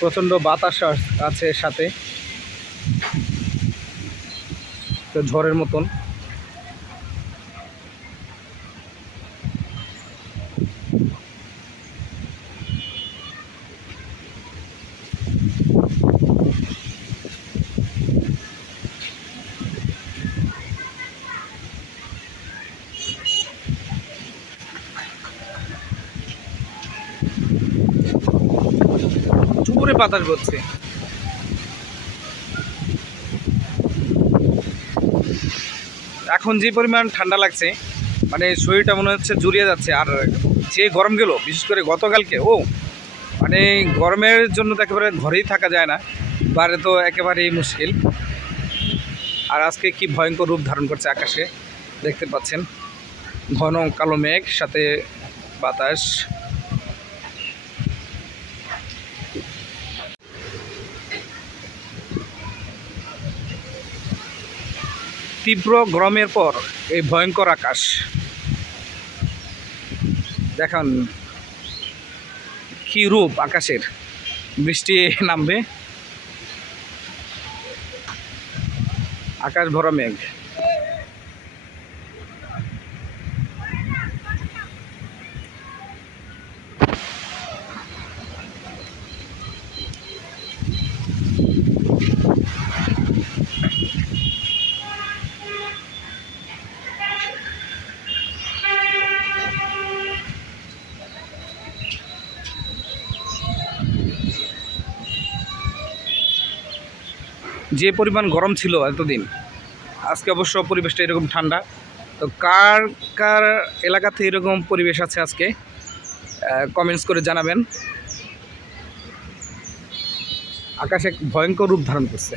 প্রচণ্ড বাতাস আছে সাথে, তো ঝড়ের মতন। জোরে বাতাস বচ্ছে। এখন যে পরিমাণ ঠান্ডা লাগছে, মানে শরীরটা মনে হচ্ছে জুড়িয়ে যাচ্ছে। আর যে গরম গেল, বিশেষ করে গতকালকে, মানে গরমের জন্য তো একেবারে ঘরেই থাকা যায় না, বাইরে তো একেবারেই মুশকিল। আর আজকে কি ভয়ঙ্কর রূপ ধারণ করছে আকাশে, দেখতে পাচ্ছেন, ঘন কালো মেঘ সাথে বাতাস। তীব্র গরমের পর এই ভয়ঙ্কর আকাশ, দেখান কি রূপ আকাশের। বৃষ্টি নামবে, আকাশ ভরা মেঘ। যে পরিমাণ গরম ছিল এতদিন, আজকে অবশ্য পরিবেশটা এরকম ঠান্ডা। তো কার কার এলাকাতে এরকম পরিবেশ আছে আজকে কমেন্টস করে জানাবেন। আকাশে এক ভয়ঙ্কর রূপ ধারণ করছে।